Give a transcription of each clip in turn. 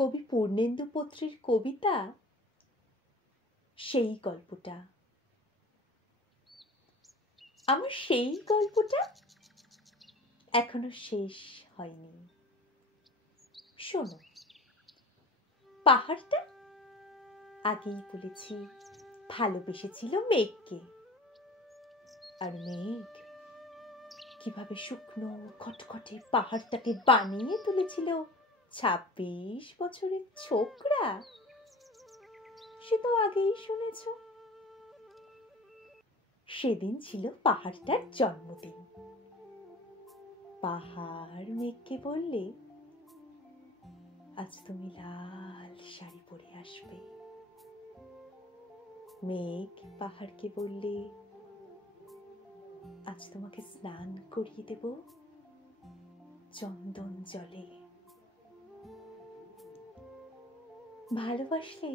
কবি পূর্ণেন্দু পত্রীর কবিতা সেই গল্পটা। আমার সেই গল্পটা এখনো শেষ হয়নি। শোনো, পাহাড়টা আগেই বলেছি ভালোবেসেছিল মেঘকে, আর মেঘ কিভাবে শুকনো খটখটে পাহাড়টাকে বানিয়ে তুলেছিল ২৬ বছরের ছোকরা, সে তো আগেই শুনেছ। সেদিন ছিল পাহাড়টার জন্মদিন। পাহাড় মেঘকে বললে, আজ তুমি লাল শাড়ি পরে আসবে। মেঘ পাহাড়কে বললে, আজ তোমাকে স্নান করিয়ে দেব চন্দন জলে। ভালোবাসলে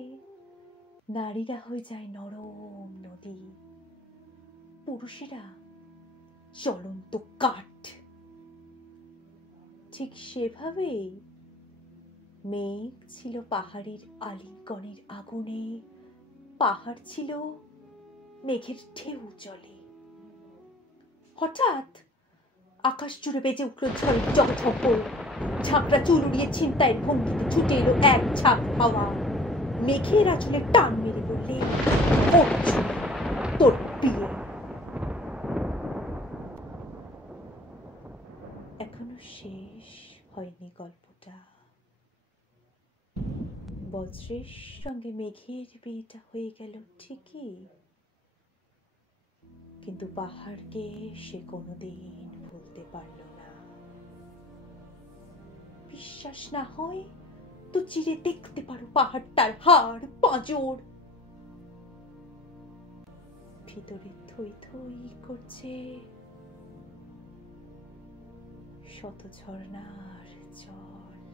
নারীরা হয়ে যায় নরম নদী, পুরুষেরা জ্বলন্ত কাঠ। ঠিক সেভাবেই মেঘ ছিল পাহাড়ের আলিঙ্গনের আগুনে, পাহাড় ছিল মেঘের ঢেউ জলে। হঠাৎ আকাশ জুড়ে বেজে উঠল ঝড়, ঝাঁকড়া চুল উড়িয়ে ছিনতাইয়ের ভঙ্গিতে ছুটে এলো এক ঝাঁক হাওয়া। মেঘের আঁচলে টান মেরে বললে, তোর বিয়ে। এখনো শেষ হয়নি গল্পটা। বজ্রের সঙ্গে মেঘের বিয়েটা হয়ে গেল ঠিকই, কিন্তু পাহাড়কে সে কোনোদিন ভুলতে পারল না। বিশ্বাস না হয় তো চিরে দেখতে পারো পাহাড়টার হাড় পাঁজর। ভিতরে থই থই করছে শত ঝর্ণার জল।